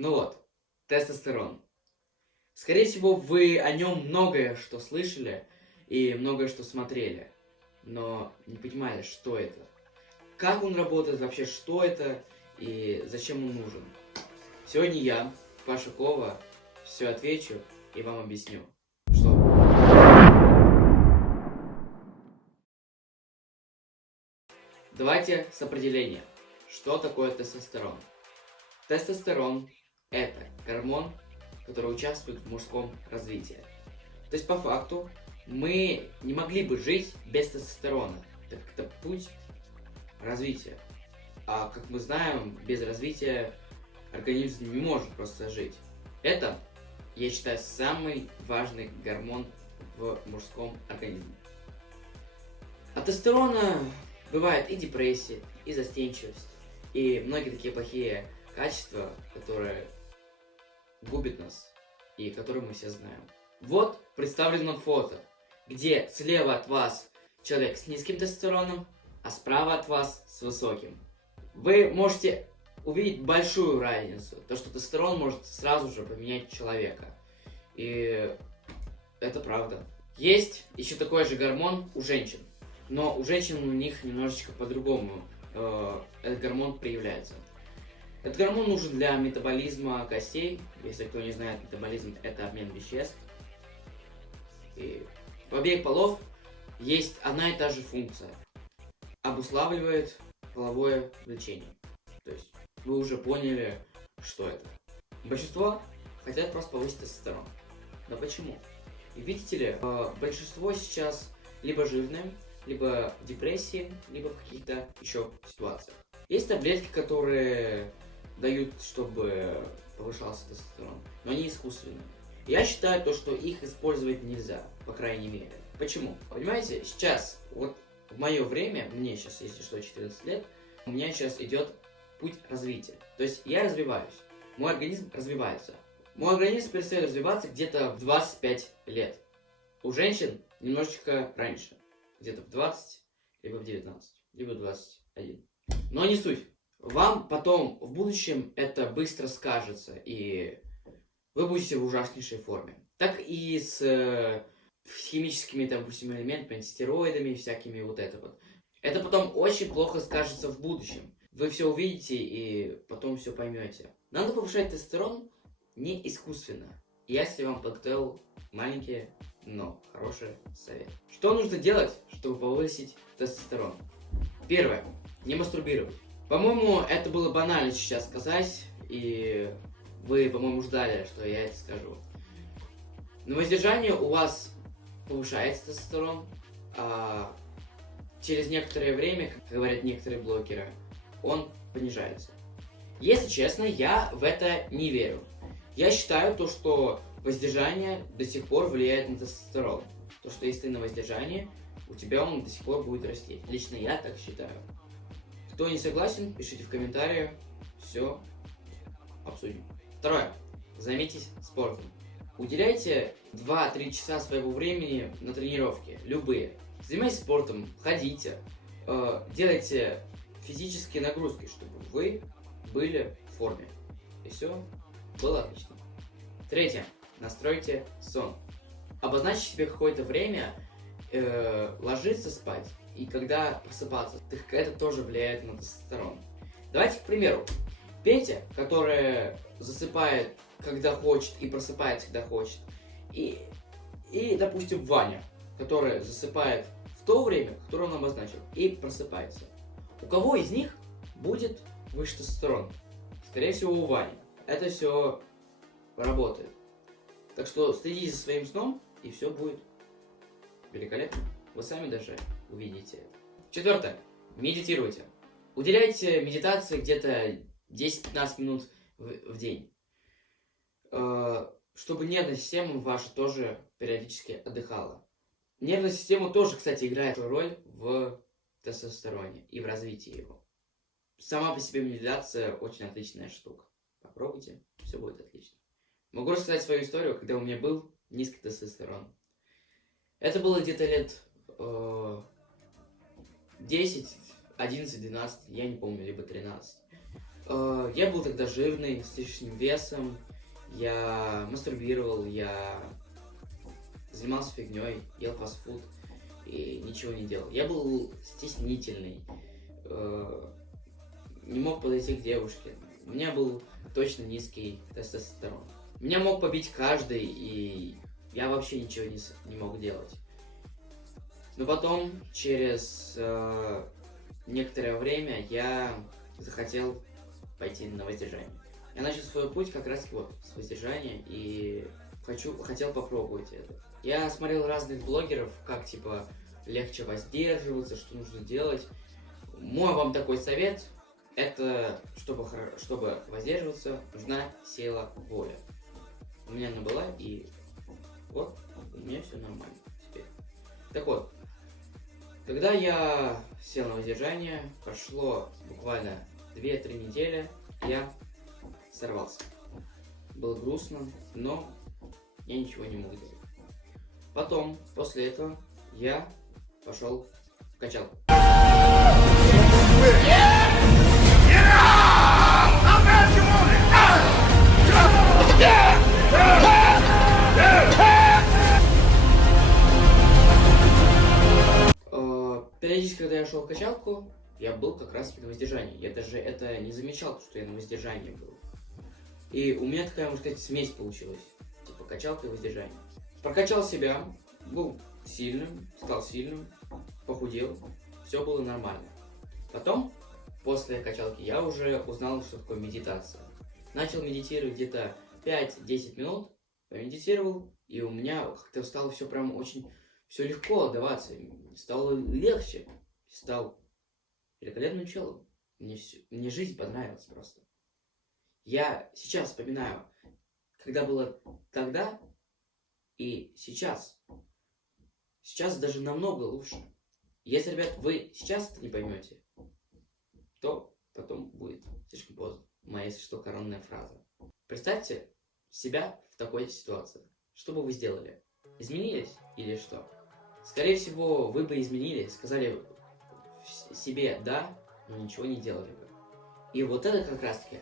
Ну вот, тестостерон. Скорее всего, вы о нем многое что слышали и многое что смотрели, но не понимали, что это. Как он работает, вообще что это и зачем он нужен. Сегодня я, Паша Кова, все отвечу и вам объясню. Что? Давайте с определения. Что такое тестостерон? Тестостерон – это гормон, который участвует в мужском развитии. То есть, по факту, мы не могли бы жить без тестостерона, так как это путь развития. А как мы знаем, без развития организм не может просто жить. Это, я считаю, самый важный гормон в мужском организме. От тестостерона бывает и депрессия, и застенчивость, и многие такие плохие качества, которые губят нас и которые мы все знаем. Вот представлено фото, где слева от вас человек с низким тестостероном, а справа от вас с высоким. Вы можете увидеть большую разницу, то что тестостерон может сразу же поменять человека. И это правда. Есть еще такой же гормон у женщин, но у женщин у них немножечко по-другому этот гормон проявляется. Этот гормон нужен для метаболизма костей. Если кто не знает, метаболизм – это обмен веществ. И у обеих полов есть одна и та же функция. Обуславливает половое влечение. То есть вы уже поняли, что это. Большинство хотят просто повысить тестостерон. Но почему? И видите ли, большинство сейчас либо жирное, либо в депрессии, либо в каких-то еще ситуациях. Есть таблетки, которые дают, чтобы повышался тестостерон, но они искусственные. Я считаю то, что их использовать нельзя, по крайней мере. Почему? Понимаете, сейчас, вот в мое время, мне сейчас, если что, 14 лет, у меня сейчас идет путь развития. То есть я развиваюсь, мой организм развивается. Мой организм перестает развиваться где-то в 25 лет. У женщин немножечко раньше, где-то в 20, либо в 19, либо в 21. Но не суть. Вам потом в будущем это быстро скажется, и вы будете в ужаснейшей форме. Так и с химическими, допустим, элементами, стероидами, всякими вот это вот. Это потом очень плохо скажется в будущем. Вы все увидите и потом все поймете. Надо повышать тестостерон не искусственно. Я себе вам подготовил маленький, но хороший совет. Что нужно делать, чтобы повысить тестостерон? Первое. Не мастурбировать. По-моему, это было банально сейчас сказать, и вы, по-моему, ждали, что я это скажу. На воздержание у вас повышается тестостерон, а через некоторое время, как говорят некоторые блогеры, он понижается. Если честно, я в это не верю. Я считаю то, что воздержание до сих пор влияет на тестостерон. То, что если ты на воздержании, у тебя он до сих пор будет расти. Лично я так считаю. Кто не согласен, пишите в комментариях. Все обсудим. Второе. Займитесь спортом. Уделяйте 2-3 часа своего времени на тренировки. Любые. Занимайтесь спортом, ходите. Делайте физические нагрузки, чтобы вы были в форме. И все было отлично. Третье. Настройте сон. Обозначьте себе какое-то время ложиться спать и когда просыпаться. Так это тоже влияет на тестостерон. Давайте, к примеру, Петя, который засыпает, когда хочет, и просыпается, когда хочет. И допустим, Ваня, который засыпает в то время, которое он обозначил, и просыпается. У кого из них будет выше тестостерон? Скорее всего, у Вани. Это все работает. Так что следите за своим сном, и все будет великолепно. Вы сами даже увидите это. Четвертое. Медитируйте. Уделяйте медитации где-то 10-15 минут в день. Чтобы нервная система ваша тоже периодически отдыхала. Нервная система тоже, кстати, играет роль в тестостероне и в развитии его. Сама по себе медитация очень отличная штука. Попробуйте, все будет отлично. Могу рассказать свою историю, когда у меня был низкий тестостерон. Это было где-то лет 10, 11, 12, я не помню, либо 13. Я был тогда жирный, с лишним весом, я мастурбировал, я занимался фигней, ел фастфуд и ничего не делал. Я был стеснительный, не мог подойти к девушке. У меня был точно низкий тестостерон. Меня мог побить каждый, и я вообще ничего не мог делать. Но потом, через некоторое время, я захотел пойти на воздержание. Я начал свой путь как раз вот с воздержания и хотел попробовать это. Я смотрел разных блогеров, как типа легче воздерживаться, что нужно делать. Мой вам такой совет, это чтобы воздерживаться, нужна сила воли. У меня она была, и вот у меня все нормально теперь. Так вот, когда я сел на воздержание, прошло буквально 2-3 недели, я сорвался. Было грустно, но я ничего не мог делать. Потом, после этого, я пошел в качалку. Периодически, когда я шел в качалку, я был как раз на воздержании. Я даже это не замечал, что я на воздержании был. И у меня такая, можно сказать, смесь получилась. Типа качалка и воздержание. Прокачал себя, был сильным, стал сильным, похудел. Все было нормально. Потом, после качалки, я уже узнал, что такое медитация. Начал медитировать где-то 5-10 минут, помедитировал, и у меня как-то стало все прям очень... Все легко отдаваться, стало легче, стал великолепным челом. Мне жизнь понравилась просто. Я сейчас вспоминаю, когда было тогда и сейчас. Сейчас даже намного лучше. Если, ребят, вы сейчас это не поймете, то потом будет слишком поздно. Моя, если что, коронная фраза. Представьте себя в такой ситуации. Что бы вы сделали? Изменились или что? Скорее всего, вы бы изменили, сказали себе «да», но ничего не делали бы. И вот это как раз-таки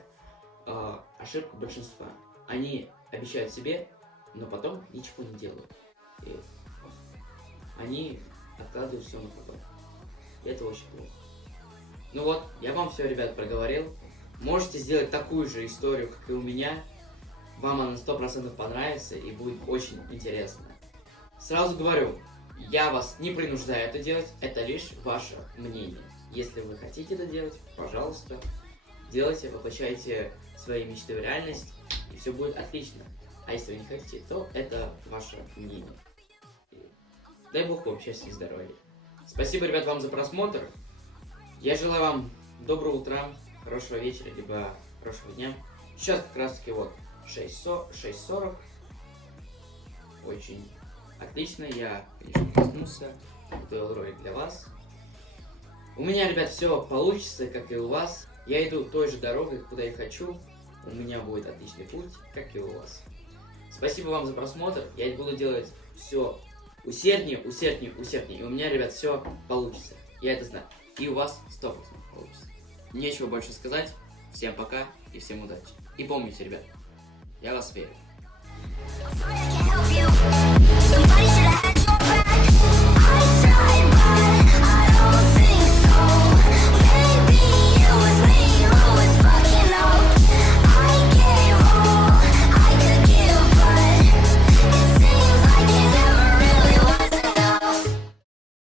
ошибка большинства. Они обещают себе, но потом ничего не делают. И они откладывают все на потом. И это очень плохо. Ну вот, я вам все, ребят, проговорил. Можете сделать такую же историю, как и у меня. Вам она 100% понравится и будет очень интересно. Сразу говорю, я вас не принуждаю это делать, это лишь ваше мнение. Если вы хотите это делать, пожалуйста, делайте, воплощайте свои мечты в реальность, и все будет отлично. А если вы не хотите, то это ваше мнение. Дай Бог вам счастья и здоровья. Спасибо, ребят, вам за просмотр. Я желаю вам доброго утра, хорошего вечера, либо хорошего дня. Сейчас как раз таки вот 6:40. Очень отлично, я, конечно, проснулся, готовил ролик для вас. У меня, ребят, все получится, как и у вас. Я иду той же дорогой, куда я хочу. У меня будет отличный путь, как и у вас. Спасибо вам за просмотр. Я буду делать все усерднее. И у меня, ребят, все получится. Я это знаю. И у вас 100% получится. Нечего больше сказать. Всем пока и всем удачи. И помните, ребят, я вас верю.